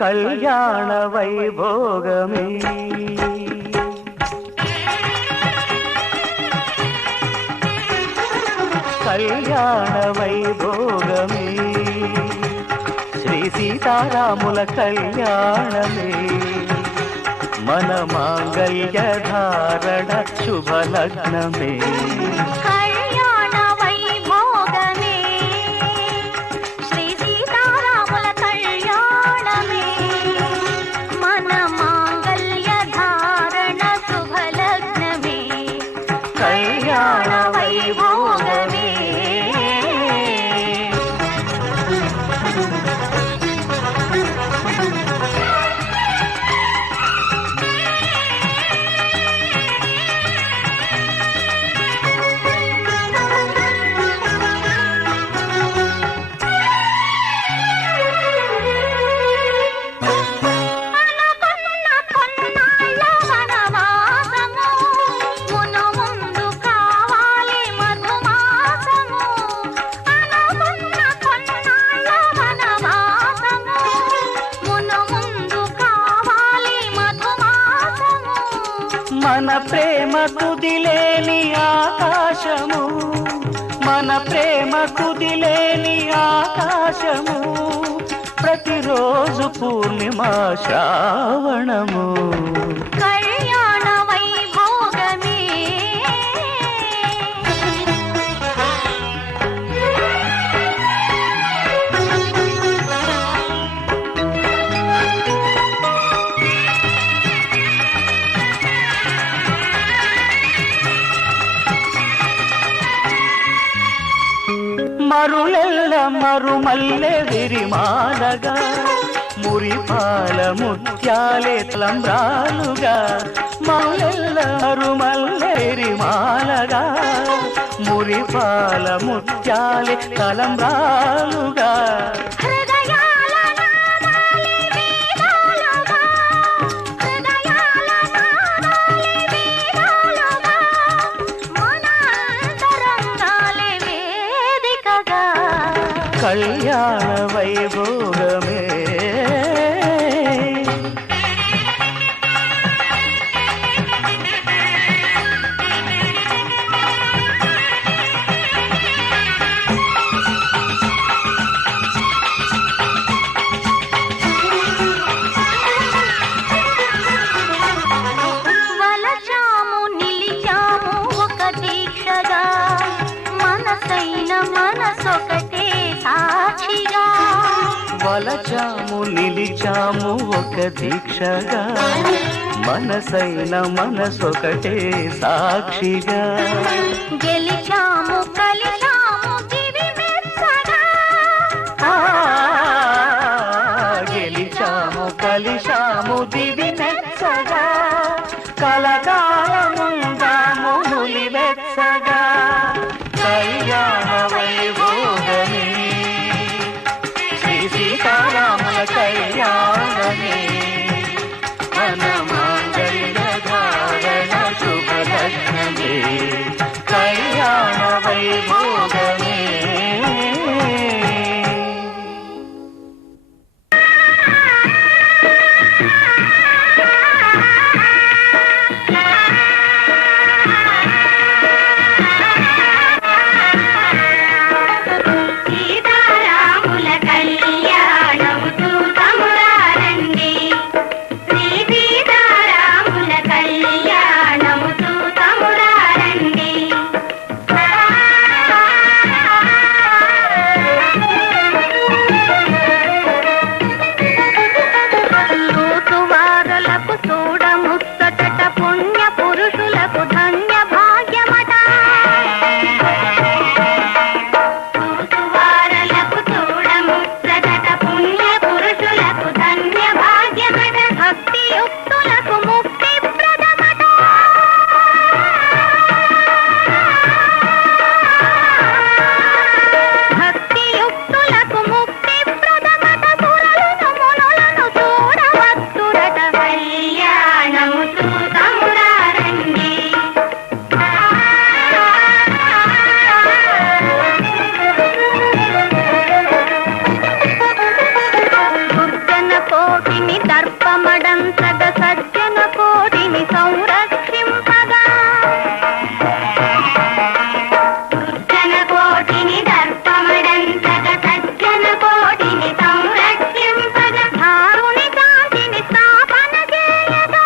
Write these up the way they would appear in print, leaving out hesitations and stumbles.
కళ్యాణ వైభోగమే కళ్యాణ వైభోగమే శ్రీ సీతారాముల కళ్యాణమే మన మాంగళ్య ధారణ శుభలగ్నమే మన ప్రేమ కుదిలేని ఆకాశము మన ప్రేమ కుదిలేని ఆకాశము ప్రతిరోజు పూర్ణిమా శ్రావణము కళ్యాణ వైభోగమే మరులెల్ల మరుమల్లె విరిమాలగా మురిపాల ముత్యాలే తలంబ్రాలుగా మరులెల్ల మరుమల్లె విరిమాలగా మురిపాల ముత్యాలే తలంబ్రాలుగా కళ్యాణ వైభోగమే వలచాము నిలిచాము ఒక దీక్షగా మనసైన మనసొకటే సాక్షిగా వలచాము నిలిచాము ఒక దీక్షగా మనసైన మనసొకటే సాక్షిగా గెలిచాము కలిచాము దివి మెచ్చగా గెలిచాము కలిశాము దివి మెచ్చగా కలకాలముందాము నులి వెచ్చగా కళ్యాణ వైభోగమే శ్రీ సీతారాముల కళ్యాణమే మన మాంగళ్య ధారణ శుభలగ్నమే కళ్యాణ వైభోగమే కోటిని దర్పమడంతగ సజ్జన కోటిని సంరక్షింపగా సజ్జన కోటిని దర్పమడంతగ సజ్జన కోటిని సంరక్షింపగా ధారుని కాంతిని స్థాపన చేయగా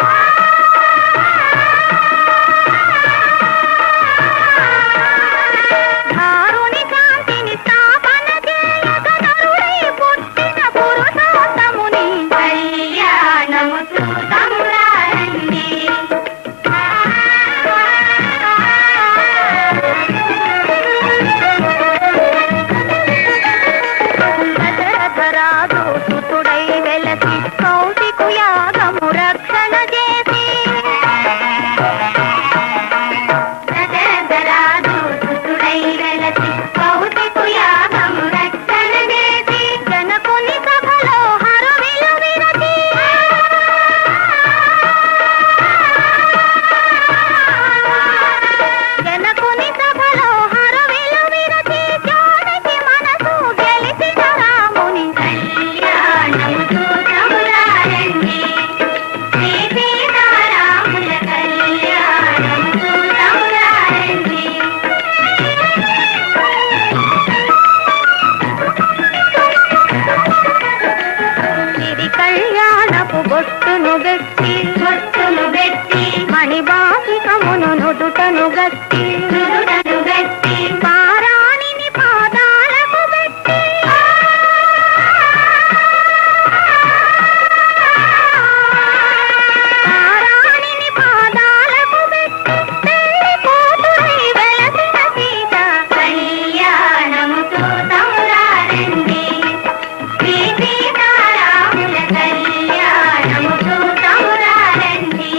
ధారుని కాంతిని స్థాపన చేయగా నరుడై పుట్టిన పురుషోత్తముని కళ్యాణము చూద్దామురారండి. దశరథరాజు సుతుడై వెలసి కౌశికు యాగము రక్షణ చేసి దశరథరాజు సుతుడై వెలసి కౌశికు యాగము రక్షణ చేసి జనకుని సభలో హరవిలు విరచి జనకుని సభలో హరవిలు విరచి జానకి మనసు గెలిచిన రాముని కళ్యాణము చూద్దామురారండి. శ్రీ సీతారాముల కళ్యాణము చూద్దామురారండి. సిరి కళ్యాణపు బొట్టును గట్టి మణిబాసికమును నుదుటను గట్టి పారాణిని పాదాలకు పెట్టి పారాణిని పాదాలకు పెట్టి పెళ్లి కూతురై వెలసిన సీత కళ్యాణము చూద్దామురారండి. శ్రీ సీతారాముల కళ్యాణము చూద్దామురారండి.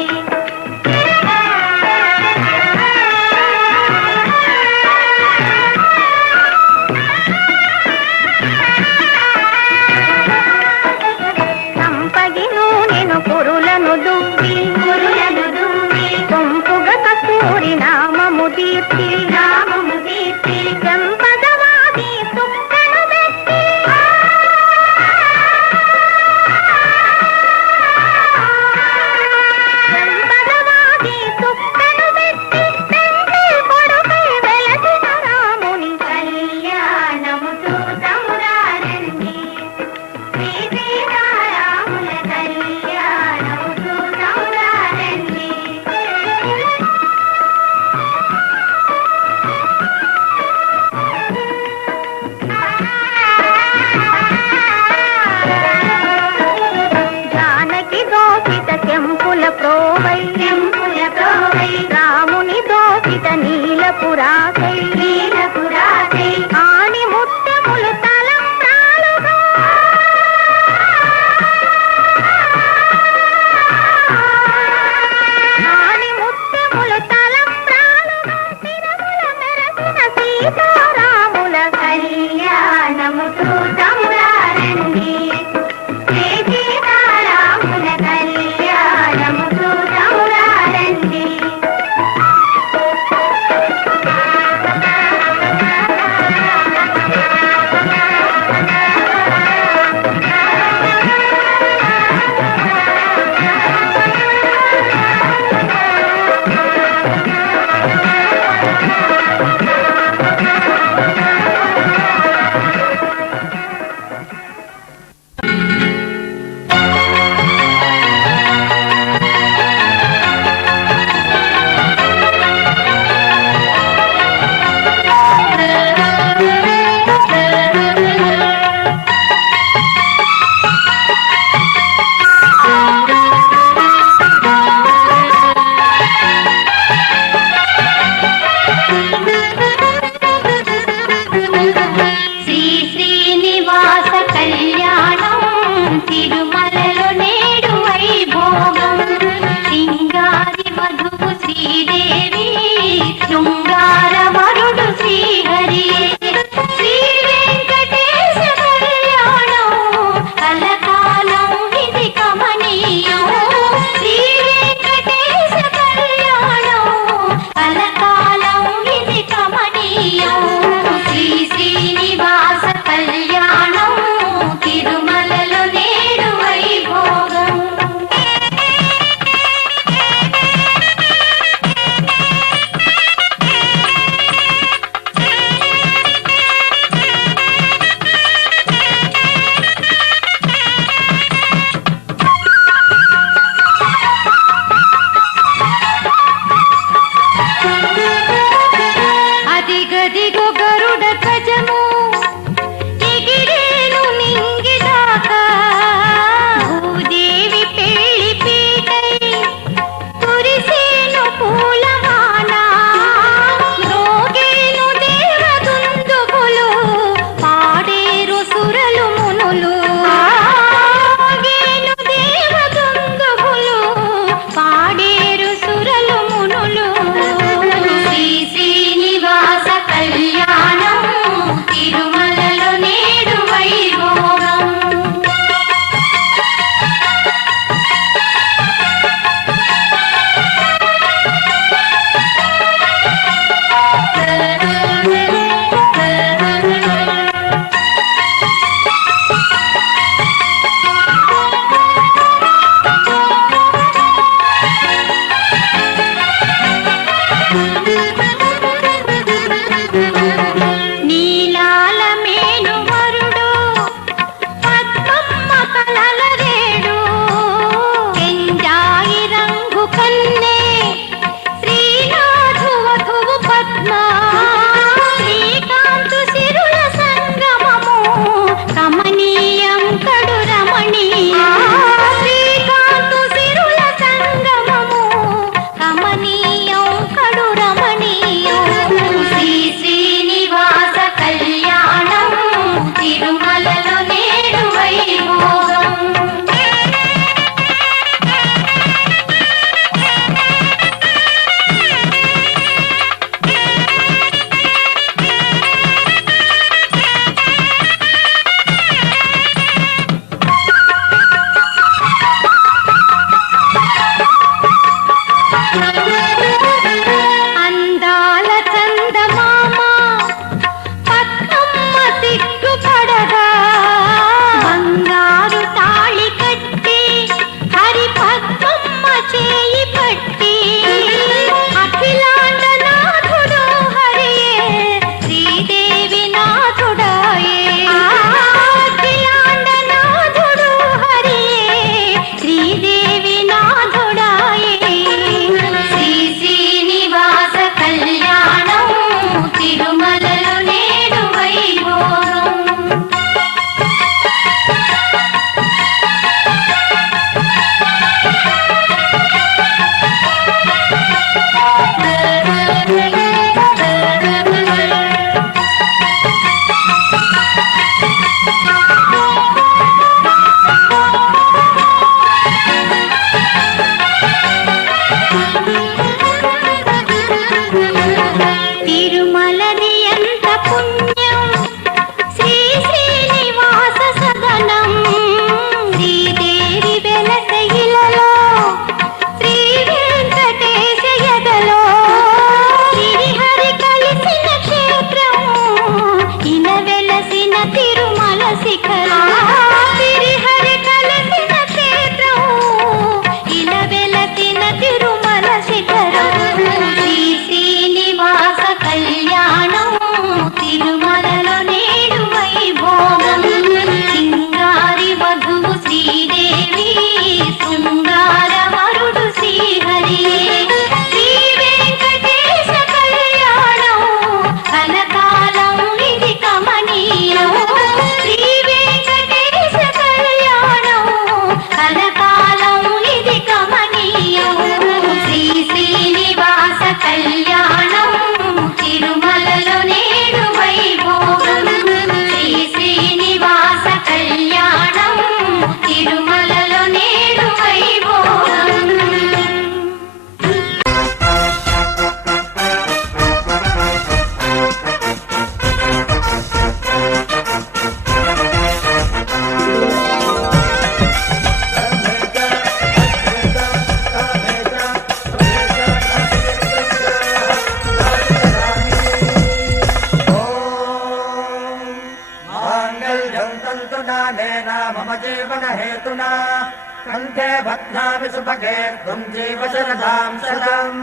కంటే భద్రామి సుభగే త్వం జీవ శరదాం శతం.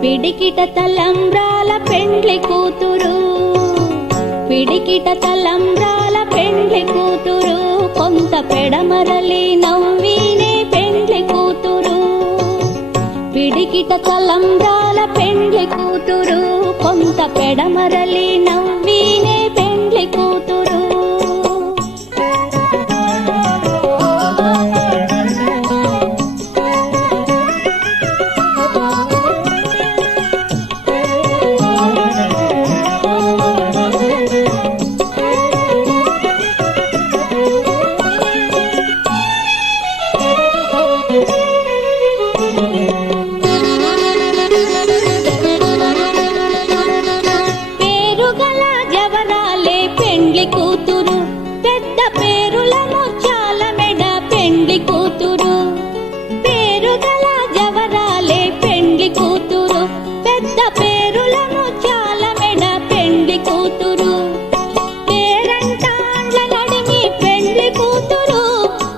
పిడికిట తలంబ్రాల పెండ్లి కూతురు, పిడికిట తలంబ్రాల పెండ్లి కూతురు, కొంత పెడమరలి నవ్వినే పెండ్లి కూతురు. పిడికిట తలంబ్రాల పెండ్లి కూతురు, కొంత పెడమరలి నవ్వినే పెండ్లి కూతురు. పేరుగల జవరాలే పెండ్లి కూతురు, పెద్ద పేరుల ముత్యాల మెడ పెండ్లి కూతురు. పేరుగల జవరాలే పెండ్లి కూతురు, పెద్ద పేరుల ముత్యాల మెడ పెండ్లి కూతురు. పేరంటాండ్ల నడిమి పెండ్లి కూతురు,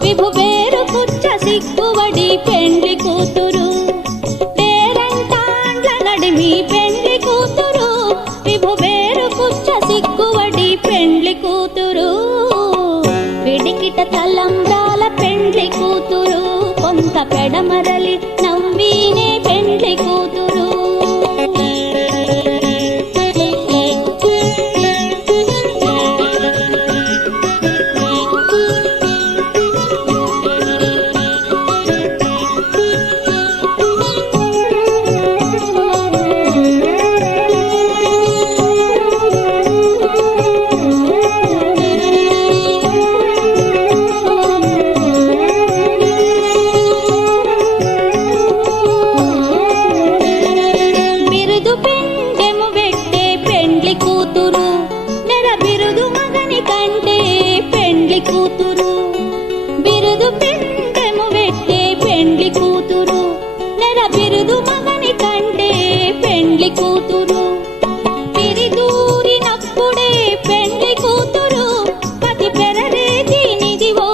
విభు పేరు కుచ్చ సిక్కువడి పెండ్లి కూతురు. పేరంటాండ్ల నడిమి పెండ్లి కూతురు, విభు పేరు కుచ్చ సిక్కువడి పెండ్లి కూతురు. పిడికిట తలంబ్రాల పెండ్లి కూతురు, కొంత పెడమరలి నవ్వినే పెండ్లి కూతురు. బిరుదు పెండెము పెట్టే పెండ్లి కూతురు, నెర బిరుదు మగని కంటే పెండ్లి కూతురు. బిరుదు పెండెము పెట్టే పెండ్లి కూతురు, నెర బిరుదు మగని కంటే పెండ్లి కూతురు. పిరిదూరినప్పుడే పెండ్లి కూతురు, పతి పెరరేది నిదివో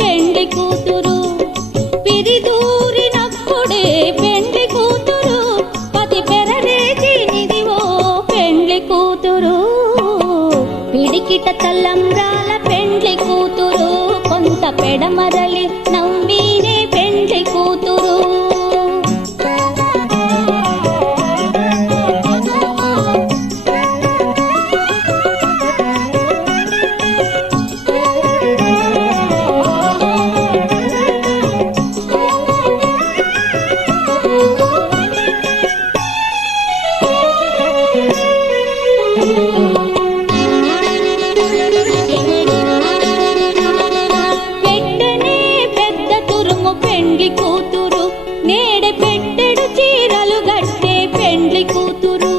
పెండ్లి కూతురు. పిరిదూరినప్పుడే పెండ్లి కూతురు, పతి పెరరేది నిదివో పెండ్లి కూతురు. పిడికిట తలంబ్రాల పెండ్లి కూతురు, కొంత పెడమరలి నవ్వినే పెండ్లి కూతురు. పెట్టెనే పెద్ద తురుము పెండ్లి కూతురు, నేడే పెట్టెడు చీరలు గట్టే పెండ్లి కూతురు.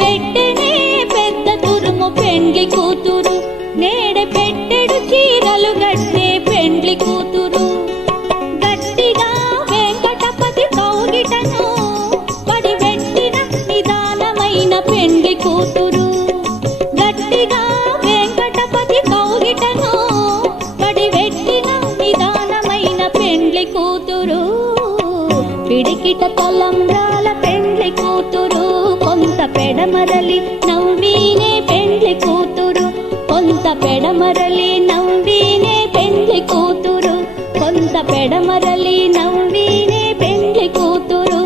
పెట్టెనే పెద్ద తురుము పెండ్లి కూతురు, నేడే పెట్టెడు చీరలు గట్టే పెండ్లి కూతురు. గట్టిగా వెంకటపతి కౌగిటను పడిపెట్టిన నిదానమైన పెండ్లి కూతురు. గట్టిగా వెంకటపతి కౌగిటను పడిపెట్టిన నిదానమైన పెండ్లి కూతురు. పిడికిట తలంబ్రాల పెండ్లి కూతురు, కొంత పెడమరలి నవ్వినే పెండ్లి కూతురు. కొంత పెడమరలి నవ్వినే పెండ్లి కూతురు, కొంత పెడమరలి నవ్వినే పెండ్లి కూతురు.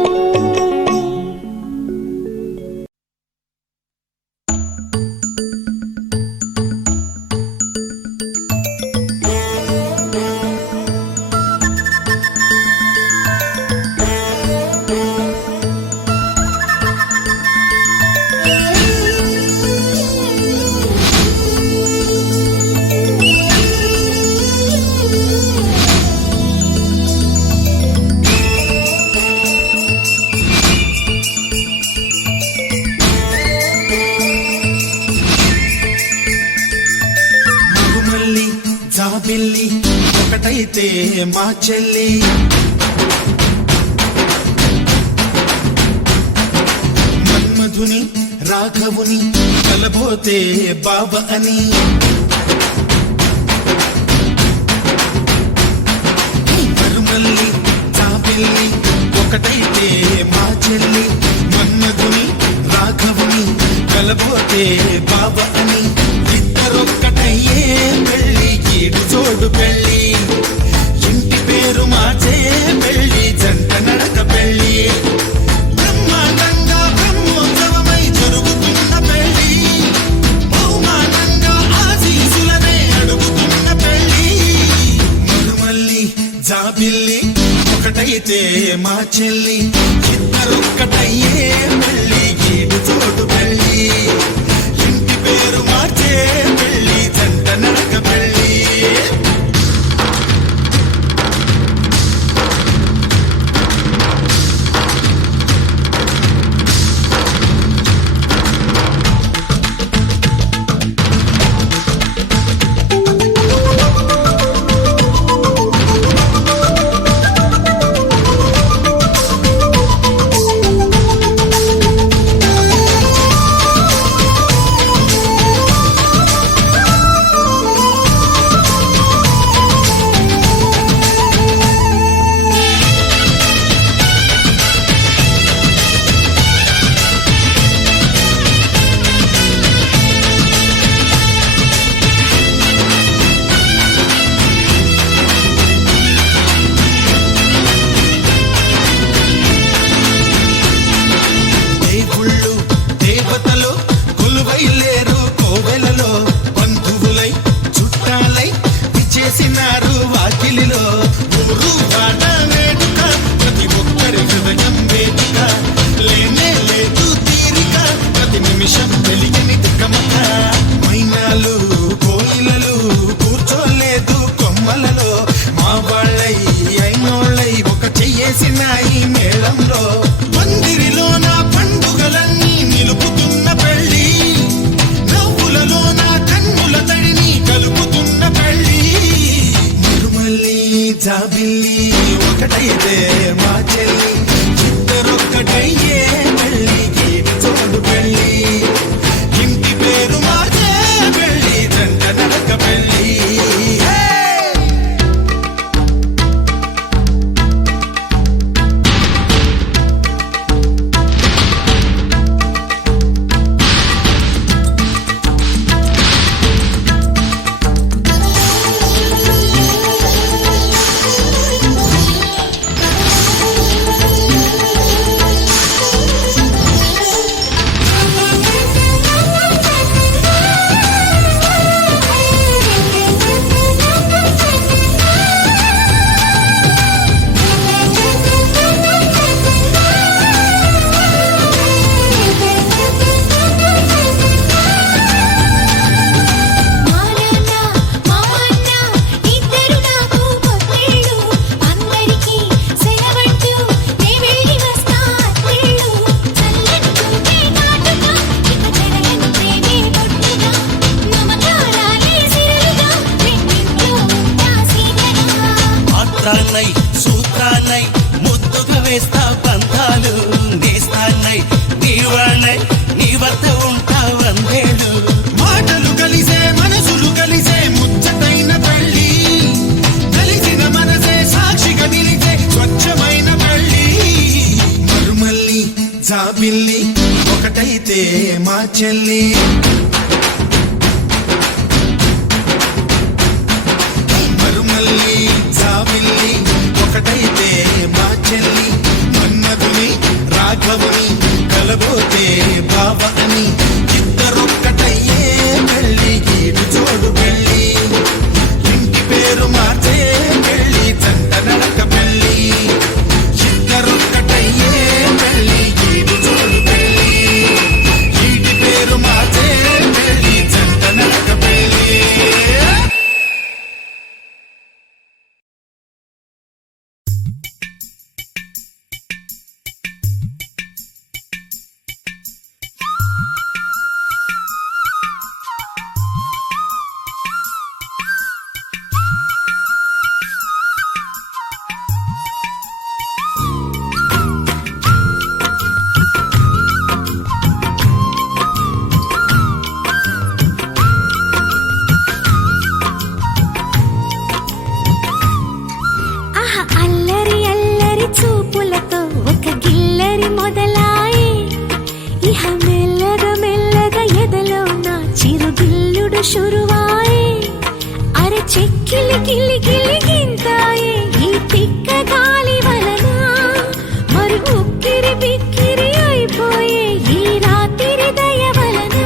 ఒకటైతే మా చెల్లి మన్మధుని రాఘవుని కలబోతే బావ అని మరుమల్లి చాపెల్లి ఒకటైతే మా చెల్లి మన్మధుని రాఘవుని కలబోతే బావ అని ఇద్దరొక్కటయ్యే పెళ్ళి ఈడు చోడు పెళ్ళి ఇంటి పేరు మార్చే పెళ్ళి జంట నడక పెళ్ళి బ్రహ్మాండంగా బ్రహ్మోత్సవమై జరుగుతున్న పెళ్ళి బహుమానంగా ఆశీసులనే అడుగుతున్న పెళ్ళి మరుమల్లి జాబిల్లి ఒకటైతే మా చెల్లి ఇద్దరొక్కటయ్యే పెళ్ళి ఈడు చోటు పెళ్ళి ఇంటి పేరు మార్చే పెళ్ళి జంట నడక పెళ్ళి జాబిల్లి ఒకటైతే మా చెల్లి ఇద్దరొక్కటయ్యే పెళ్ళి గీడి చోడు పెళ్ళి ఇంటి పేరు మార్చే పెళ్ళి జంట నడక పెళ్ళి సూత్రాన్నై ముద్దుగా వేస్తా బంధాలు నేస్తాన్నై నీవాణ్ణై నీ వద్ద ఉంటా వందేళ్ళు మాటలు కలిసే మనసులు కలిసే ముచ్చటైన పెళ్ళి కలిసిన మనసే సాక్షిగా నిలిచే స్వచ్ఛమైన పెళ్ళి మరుమల్లి జాబిల్లి ఒకటైతే మా చెల్లి మరుమల్లి జాబిల్లి ఒకటైతే మా చెల్లి మన్మధుని రాఘవుని కలబోతే బావ అని ఇద్దరొక్కటయ్యే పెళ్ళి గీడు చోడు పెళ్ళి ఇంటి పేరు మార్చే పెళ్ళి జంట నడక పెళ్ళి ఇద్దరొక్కటయ్యే పెళ్ళి గీడు చోడు పెళ్ళి ఇంటి పేరు మార్చే शुरुवाए अरे चिक्किली गिली गिली गिंताए ఈ తిక్క గాలి వలన మరి ఉక్కిరి బిక్కిరి అయిపోయే ఈ రాత్రి దయ వలన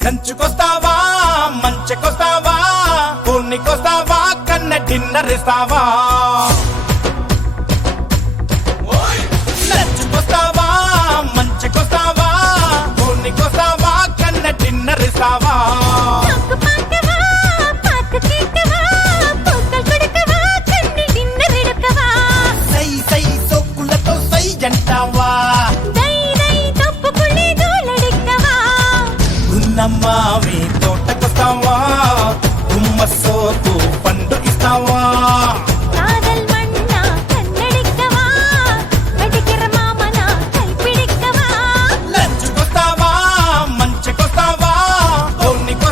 కంచుకొస్తావా మంచుకొస్తావా పూర్ణికొస్తావా కన్న డిన్నర్ ఇస్తావా లంచుకొస్తావా మంచుకొస్తావా పూర్ణికొస్తావా కన్న డిన్నర్ ఇస్తావా సై సై సోకులతో సై జంటావా నమ్మావి తోటకొస్తావా గుమ్మ సోకు పండు ఇస్తావా లంచుకొస్తావా మంచుకొస్తావా పూర్ణికొస్తావా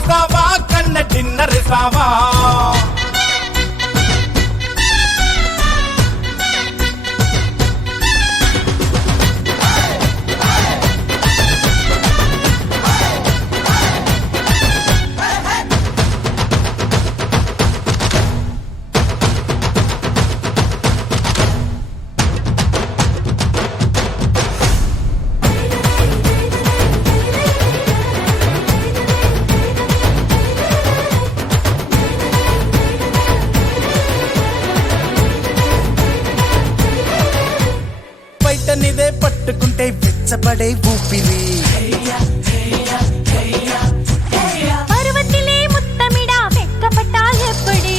నీదే పట్టుకుంటే వెచ్చపడే ఊపిరి పర్వతిలే ముత్తమిడా వెక్కపట్టా ఎప్పుడే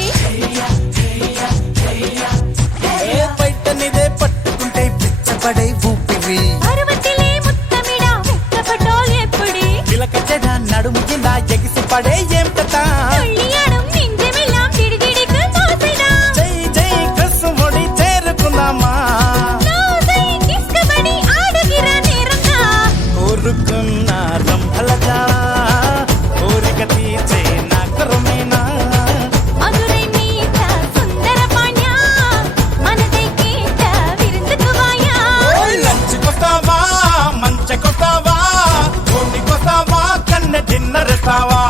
బయట నీదే పట్టుకుంటే వెచ్చపడే ఊపిరి పర్వతిలే ముత్తమిడా వెక్కపట్టా ఎప్పుడే చిలక జడ నడుము కింద ఎగిసి పడే ఏం కథ తుళ్ళియాడం నింజమిలాం దిడిదిడికు మోసెదా జై జై కసు ఒడి చేరుకున్నామా నోసై కిస్కబడి ఆడగిరా నేరంగా కోరుకున్న రంభలగా కోరిక తీర్చే నా కరుమేనా మధురై మీట సుందర పాణ్య మనదై కేట విరుందుకువాయా లంచుకొస్తావా మంచకొస్తావా కోడికొస్తావా కన్న డిన్నర్ ఇస్తావా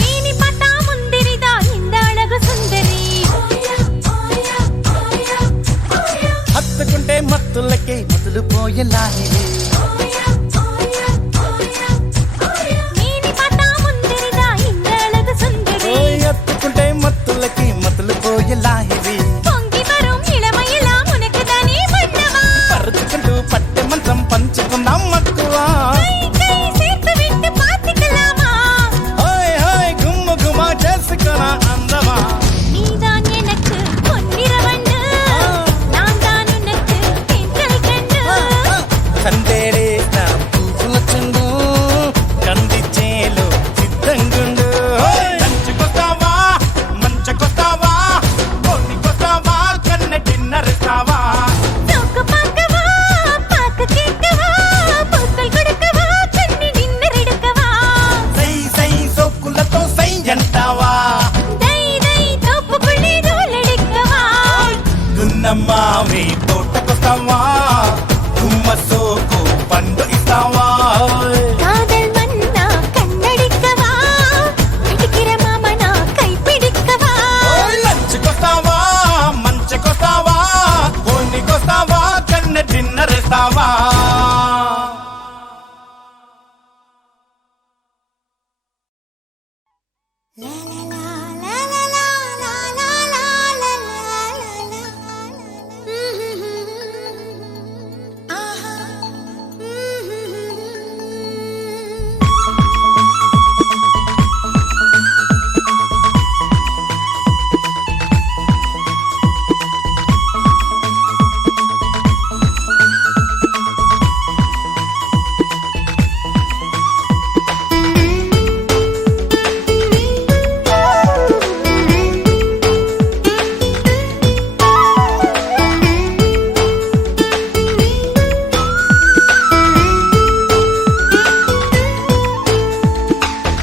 ನೀನಿ ಪತಾ ಮುಂದಿರಿದ ಇಂದಳಗು ಸುಂದರಿ హత్తుకుంటే మత్తులకే మొదలు పోయేలాహిరి ನೀನಿ ಪತಾ ಮುಂದಿರಿದ ಇಂದಳಗು ಸುಂದರಿ హత్తుకుంటే మత్తులకి మొదలు పోయేలాహిరి పొంగి వరం ఇళమయల మునకదాని పడ్డవా పరుచుకుంటూ పట్టె మంత్రం పంచుకున్నాం మక్కువ కై కై సేర్పు విట్టు పాతికలామా హాయ్ హాయ్ గుమ్మ గుమ్మ చేసుకున్నా అందమా நீதான் எனக்கு பொன்னிறவண்ணு நான் தான் உனக்கு தென்றல் கண்ணு కందేరేసిన పువ్వుల చెండు కందిచ్చేలో సిద్ధంగుండు లంచుకొస్తావా మంచకొస్తావా కోడికొస్తావా కన్న డిన్నర్ ఇస్తావా సోకు పాకవా పాక కేకవా పూసలు కొడకవా కన్ని డిన్నర్ ఎడకవా సై సై సోకులతో సై అంటావా దై దై తోపుకుళ్ళి దోలెడెక్కవా గున్నమ్మావి తోటకొస్తావా గుమ్మ సోకు పండు ఇస్తావా காதல் மன்னா கண்ணடிக்கவா பிடிக்கிற மாமனா கைப்பிடிக்கவா లంచుకొస్తావా మంచకొస్తావా కోడికొస్తావా కన్న డిన్నర్ ఇస్తావా La la la la la la la la la la la aha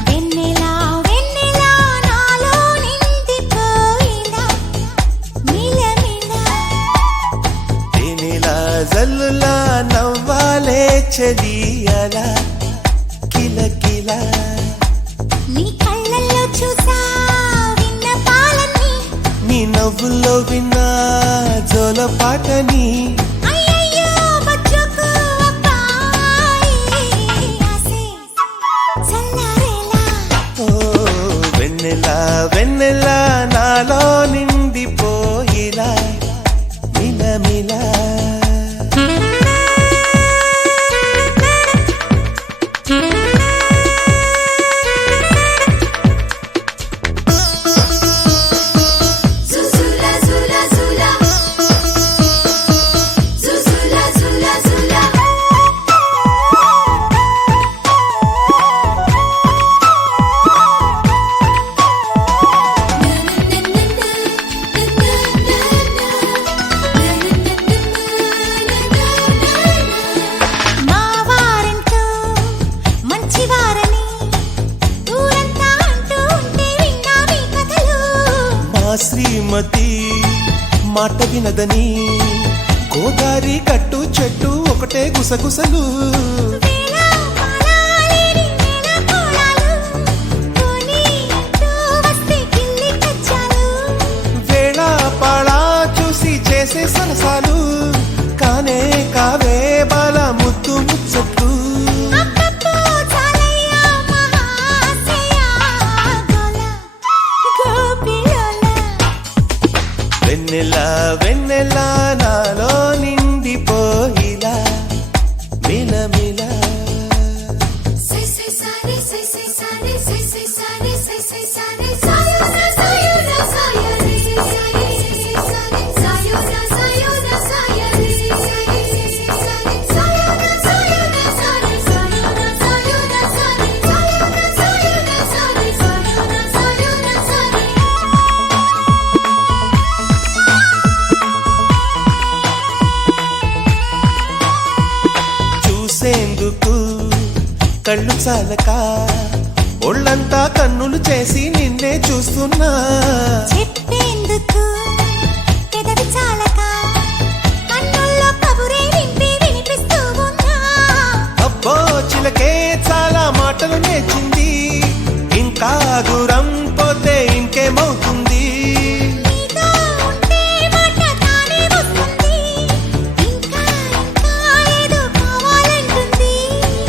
వెన్నెలా వెన్నెలా నాలో నిండిపోయినా మిలమిలా తేనెలా జల్లులా నవ్వాలే చెలియలా కిలకిలా నీ కళ్ళల్లో చూసా విన్న పాలని నీ నవ్వుల్లో విన్నా జోల పాటని అయ్యయ్యో బచ్చుకు అబ్బాయి ఆసే చల్లారేలా ఓ వెన్నెలా వెన్నెలా నాలో నిండిపోయిలా మిలమిలా Zuzula zula zula Zuzula zula zula శ్రీమతి మాట వినదని గోదారి కట్టు చెట్టు ఒకటే గుసగుసలు వేళ పాలాలేని వేళ కోళాలు కోని అంటూ వస్తే గిల్లి కచ్చాలు వేళ పాళా చూసి చేసే సరసాలు కానే కావే బాల ముద్దు ముచ్చట్లు అప్పప్పో చాలయ్యా మహాశయ గోల గోపియోల వెన్నెల వెన్నెల నాలో నిండిపోయిలా మిలమిలా సై సై సారే సై సై సారే సై సై సారే సై సై సారే సాయోనా సాయోనా సాయరే సారే సై సారే సాయోనా సాయోనా సాయరే సారే సై సారే సాయోనా సాయోనా సారే సాయోనా సాయోనా సారే సాయోనా సాయోనా సారే సాయోనా సాయోనా సారే చూసేందుకు కళ్ళు చాలక ఒళ్ళంతా కన్నులు చేసి నిన్నే చూస్తున్నా చెప్పేందుకు పెదవి చాలక కన్నుల్లో కబురే నింపి వినిపిస్తూ ఉన్నా అబ్బో చిలకే చాలా మాటలు నేర్చింది ఇంకా దూరం పోతే ఇంకేమవుతుంది నీతో ఉంటే మాట తానే వస్తుంది ఇంకా ఇంకా ఏదో కావాలంటుంది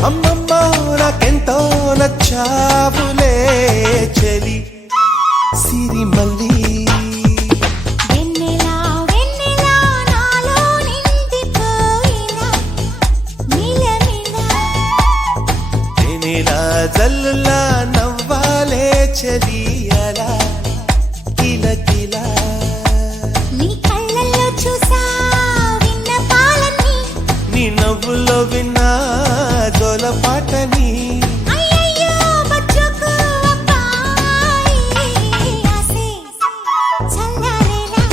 అమ్మమ్మ నాకెంతో నచ్చావులే చెలి సిరిమల్లి వెన్నెలా వెన్నెలా నాలో నిండిపోయినా మిలమిలా నేనేలా జల్లులా నవ్వాలే చెలి అలా కిలకిలా నీ కళ్ళల్లో చూసా విన్న పాలన్నీ నీ నవ్వులో విన్నా జోల పాటని అయ్యయ్యో బచ్చుకు అబ్బాయి ఆసే చల్లారేలా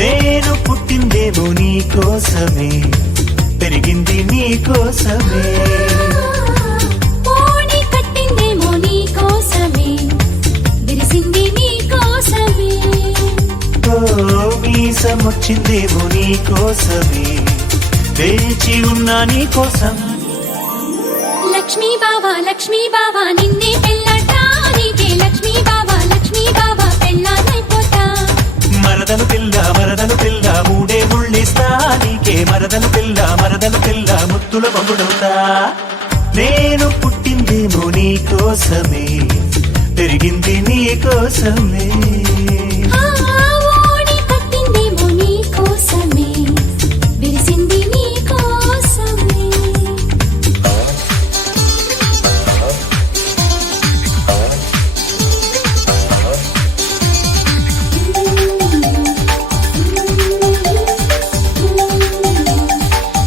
నేను పుట్టిందేమో నీ కోసమే పెరిగింది నీ కోసమే పోనీ కట్టిందేమో నీ కోసమే విరిసింది నీ కోసమే ఓ మీసం వచ్చిందేమో నీ కోసమే వేచి ఉన్నా నీ కోసం లక్ష్మీ బావా నిన్నే పెళ్ళాటా నీకే లక్ష్మీ బావా పెళ్ళానైపోతా మరదలు పిల్ల మూడే ముళ్ళిస్తా నీకే మరదలు పిల్ల ముత్తుల బొమ్మడవుతా నేను పుట్టిందేమో నీ కోసమే పెరిగింది నీ కోసమే ఆ ఓడి కట్టిందేమో నీ కోసమే విరిసింది నీ కోసమే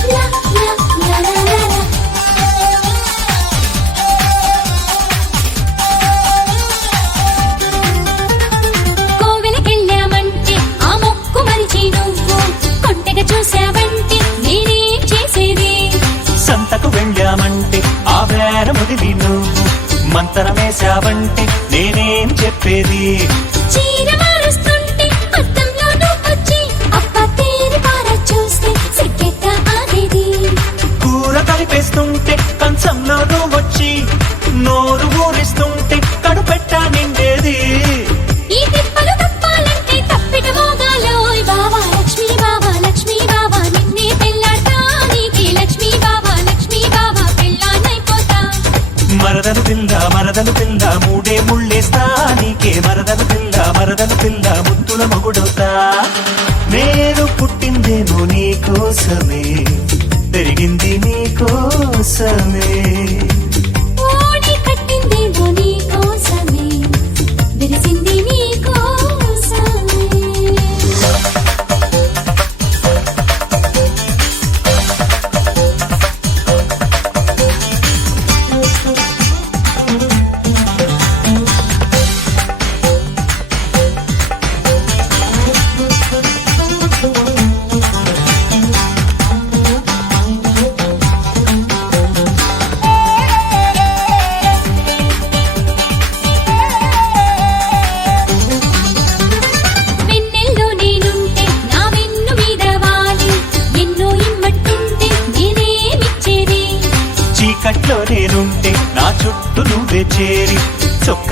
లా లా లా లా లా కోవెలకెళ్ళామంటే ఆ మొక్కు మరిచి నువ్వు కొంటెగా చూసావంటే నేనేం చేసేది సంతకు వెళ్ళామంటే ఆ బేరముదివి నువ్వు మంతరమేశావంటే నేనేం చెప్పేది చీర మారుస్తుంటే అద్దంలో నువ్వొచ్చి అప్ప తేరి పార చూస్తే సిగ్గెట్ట ఆగేది కూర కలిపేస్తుంటే కంచంలో నువ్వొచ్చి నోరు ఊరిస్తుంటే కడుపెట్టా నిండేది ఈ తిప్పలు తప్పాలంటే తప్పిట మోగాలోయ్ బావా లక్ష్మీ బావా నిన్నే పెళ్ళాటా నీకే లక్ష్మీ బావా పెళ్ళానైపోతా మరదలు పిల్ల మూడే ముళ్ళేస్తా నీకే మరదలు పిల్ల ముత్తుల మొగుడవుతా నేను పుట్టి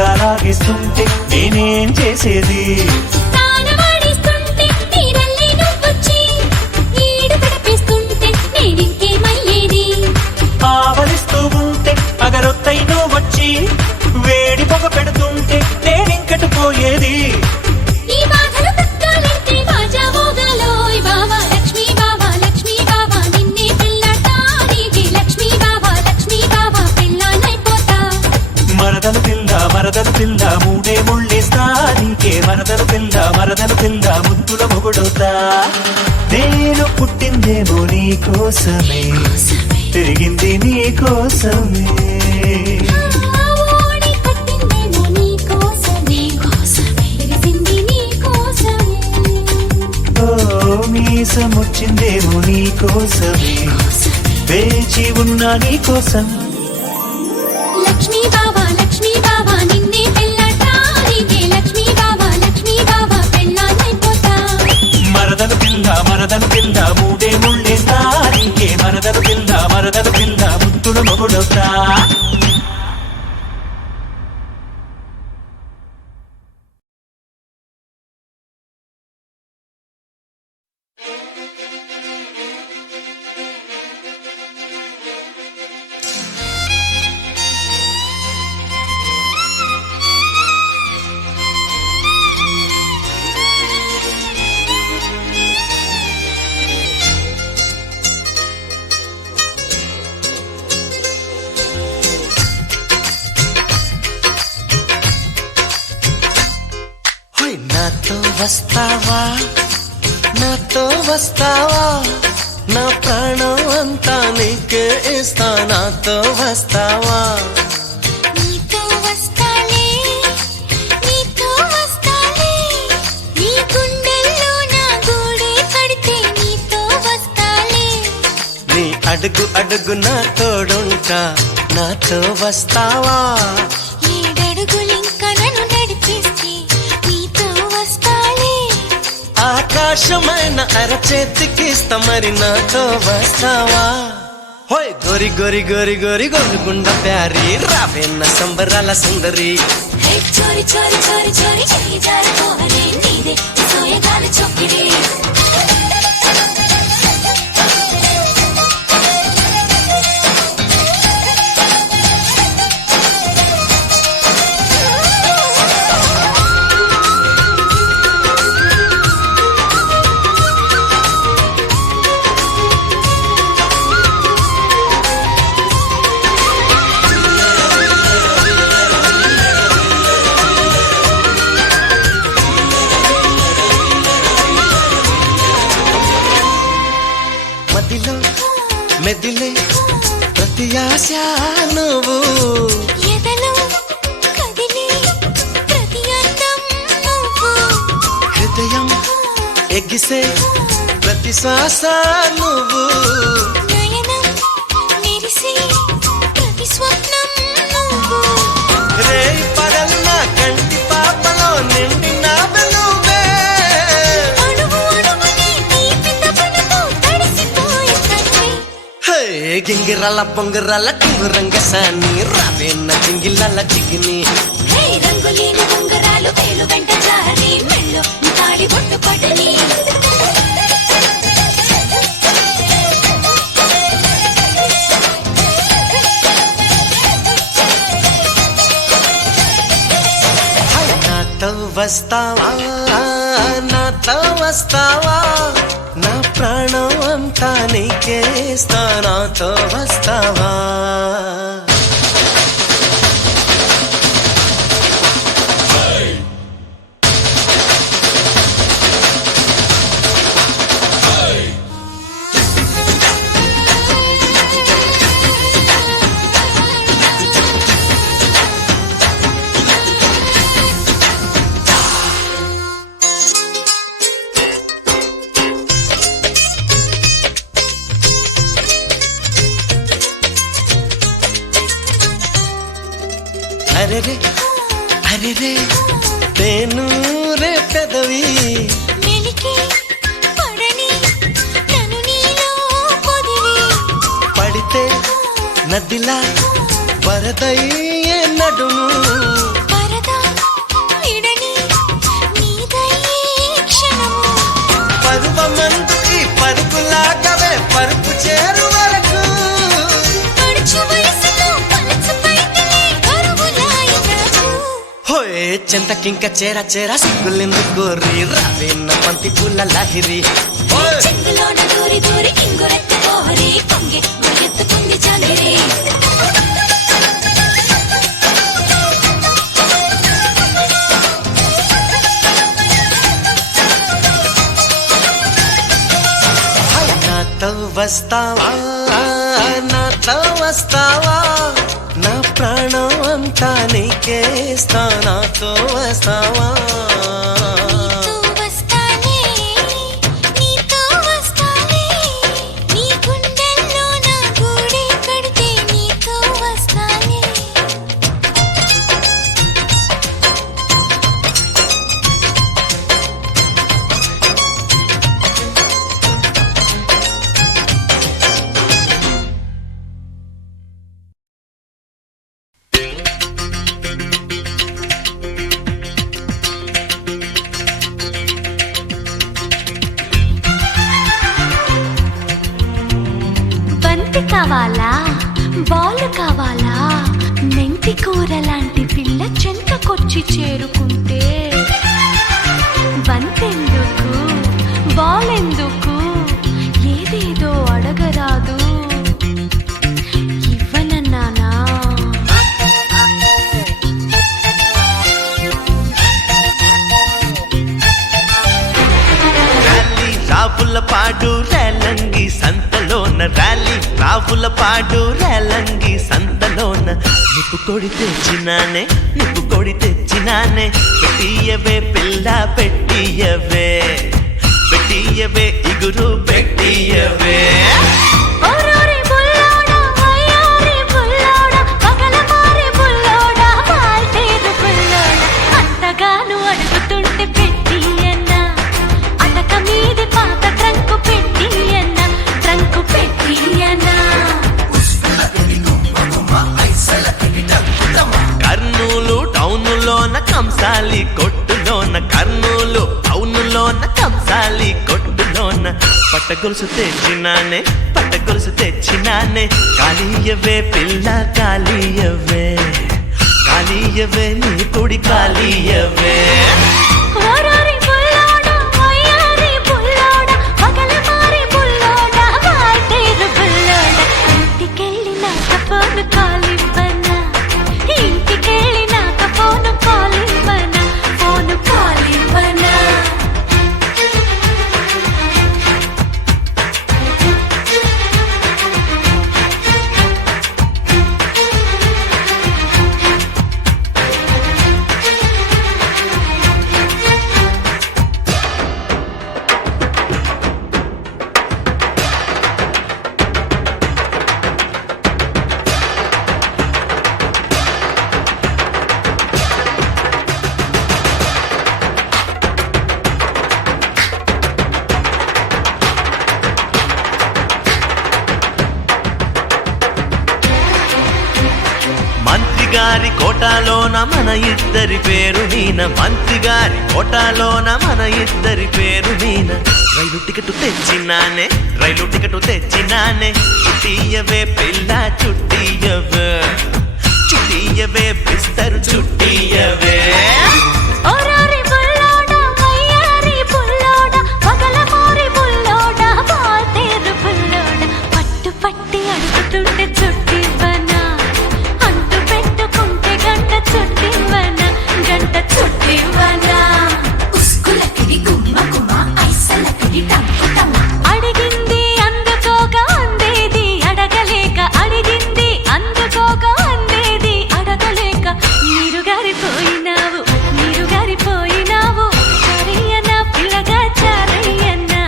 ఇంకా లాగేస్తుంటే నేనేం చేసేది తానవాడిస్తుంటే నీరల్లే నువ్వొచ్చి ఈడు గడిపేస్తుంటే నేనింకేమయ్యేది ఆవలిస్తూ ఉంటే అగరొత్తై నువ్వు వచ్చి వేడి పొగ పెడుతుంటే నేనింకటి పోయేది ఈ బాధలు తగ్గాలంటే బాజా మోగాలోయ్ బావా లక్ష్మీ బావా నిన్నే పెళ్ళాటా నీకే లక్ష్మీ బావా పెళ్ళానైపోతా మరదలు పిల్ల మూడే ముళ్ళేస్తా నీకే మరదలు పిల్ల ముద్దుల మొగుడవుతా నేను పుట్టిందేమో నీ కోసమే తిరిగింది నీ కోసమే ఓడి కట్టిందేమో నీ కోసమే తెలిసింది నీ కోసమే ఓ మీసమొచ్చిందేమో నీ కోసమే వేచి ఉన్నా నీ కోసం లక్ష్మీ బావా నిన్నే పెళ్ళాటా నీకే లక్ష్మీ బావా పెళ్ళానైపోతా మరదలు పిల్ల మూడే ముళ్ళేస్తా నీకే మరదలు పిల్ల ముద్దుల మొగుడవుతా హోయ్ నాతో వస్తావా నా ప్రాణం అంతా నీకే ఇస్తా నాతో వస్తావా నీతో వస్తాలే నీ గుండెల్లో నా గూడే కడితే నీతో వస్తాలే నీ అడుగు నా తోడుంటా నాతో వస్తావా ఏడడుగులింక నన్ను నడిపిస్తే నీతో వస్తాలే ఆకాశమైన అరచేతికిస్తా మరి నాతో వస్తావా హోయ్ గోరి గోరి గోరి గోరి గోరుగుండ ప్యారి రావేన్న సంబరాల సుందరి హే చోరి చెయ్యి జారిపోవనే నీదే సోయగాల చొక్కిడే మెదిలే ప్రతి ఆశ నువ్వు ఎదలో కదిలే ప్రతి అందం నువ్వు హృదయం ఎగిసే ప్రతి శ్వాస నువ్వు నయనం మెరిసే ప్రతి స్వప్నం నువ్వు రే పగల్ నా కంటి పాపలో నిండిన వెలుగే అడుగుని తీపి తపనతో తడిసిపోయే కన్నే హే గింగిరాల పొంగిరాల టింగురంగ సాని రావేన్న జింగిలాల చిగిని హే రంగులేని ఉంగరాలు వేలు వెంట జారి మెళ్ళో తాళి బొట్టు పడని నాతో వస్తావా నా ప్రాణం అంతా నీకేస్తా నాతో వస్తావా అరెరే తేను రే పెదవి మెలికి పడని నన్ను నీలో పొదివి పడితే నదిలా వరదయ్యే నడుము పరద చెంతకింక చేరా చేరా సిగ్గులెందుకు కోరి రావేన్న పంతి పూల లాహిరి చెంగులోన దూరి దూరి ఇంగురెత్త కోహరి పొంగి మురిగెత్తుకుంది చాలిరి నాతో వస్తావా నాతో వస్తావా నా ప్రాణం అంతా నీకేస్తా నాతో వస్తావా నీతో వస్తానే నీతో వస్తానే నీ గుండెల్లో నా గూడే కడితే నీతో వస్తానే బంతి కావాలా బాల్ కావాలా మెంతి కూర లాంటి పిల్ల చెంతకొచ్చి చేరుకుంటే బంతెందుకు బాల్ ఎందుకు ఏదేదో అడగరాదు ఇవ్వనన్నానా ర్యాలీ రావుల పాడు రేలంగి సంతలోన ర్యాలీ రావుల పాడు రేలంగి సంతలోన నిప్పు కొడి తెచ్చినానే నిప్పు కొడి తెచ్చినానే పెట్టియవే పిల్ల పెట్టియవే పెట్టియవే ఇగురు పెట్టియవే ఓరోరి బుల్లోడా వయ్యారి బుల్లోడా పగలమారి బుల్లోడా వాల్తేరు బుల్లోడా అంతగాను అడుగుతుంటే పెట్టియన్న అటక మీది పాత ట్రంకు పెట్టియన్న ట్రంకు పెట్టియన్న కర్నూలు టౌనులోన కంసాలి కొట్టులోన కర్నూలు టౌనులోన కంసాలి కొట్టులోన పట్టగొలుసు తెచ్చినానే పట్టగొలుసు తెచ్చినానే కాళీయవే పిల్ల కాళీయవే కాళీయవే నీ కుడి కాళీయవే ఓరోరి బుల్లోడా వయ్యారి బుల్లోడా పగలమారి బుల్లోడా వాల్తేరు బుల్లోడా ఇంటికెళ్ళినాక ఫోను కాలివ్వనా ఇంటికెళ్ళినాక ఫోను కాలివ్వనా ఫోను కాలివ్వనా మంత్రి గారి కోటాలోన మన ఇద్దరి పేరు మీన మంత్రి గారి కోటాలోన మన ఇద్దరి పేరు మీన రైలు టికెట్ తెచ్చినానే రైలు టికెట్ తెచ్చినానే చుట్టియవే పిల్ల చుట్టియవే చుట్టియవే బిస్తరు చుట్టియవే ఓరోరి బుల్లోడా వయ్యారి బుల్లోడా పగలమారి బుల్లోడా వాల్తేరు బుల్లోడా పట్టు పట్టి అడుగుతుంటే చుట్టివ్వనా అంటు పెట్టుకుంటే గంట చుట్టివ్వనా గంట చుట్టివ్వనా ఉస్కులకిడి గుమ్మ గుమ్మ ఐసలకిడి టంకు టమ్మ అడిగింది అందుకోగా అందేది అడగలేక అడిగింది అందుకోగా అందేది అడగలేక నీరు గారిపోయినావు నీరు గారిపోయినావు చారయ్యనా పిల్లగా చారయ్యనా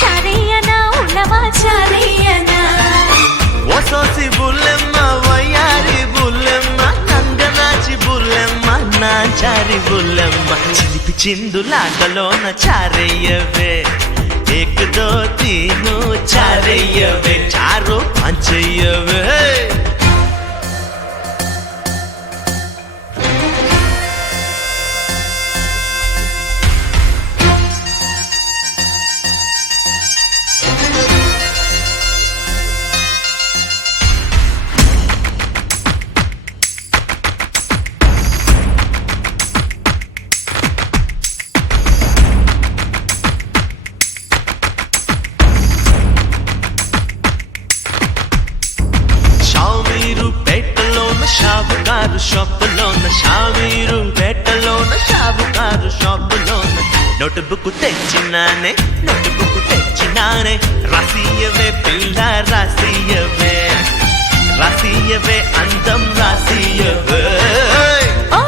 చారయ్యనా ఉన్నవా చారయ్యనా ఓసోసి బుల్లెమ్మ వయ్యారి బుల్లెమ్మ నంగనాచి బుల్లెమ్మ నాచారి బుల్లెమ్మ చిలిపి చిందులాటలోన చారయ్యవే ఏక్ దో తీను చారయ్యవే చారు పంచయ్యవే షాపులోన షామీరు పేటలోన షావుకారు షాపులోన నోటుబుక్ తెచ్చినానే రాసియవే పిల్ల రాసియవే అందం రాసియవే ఓ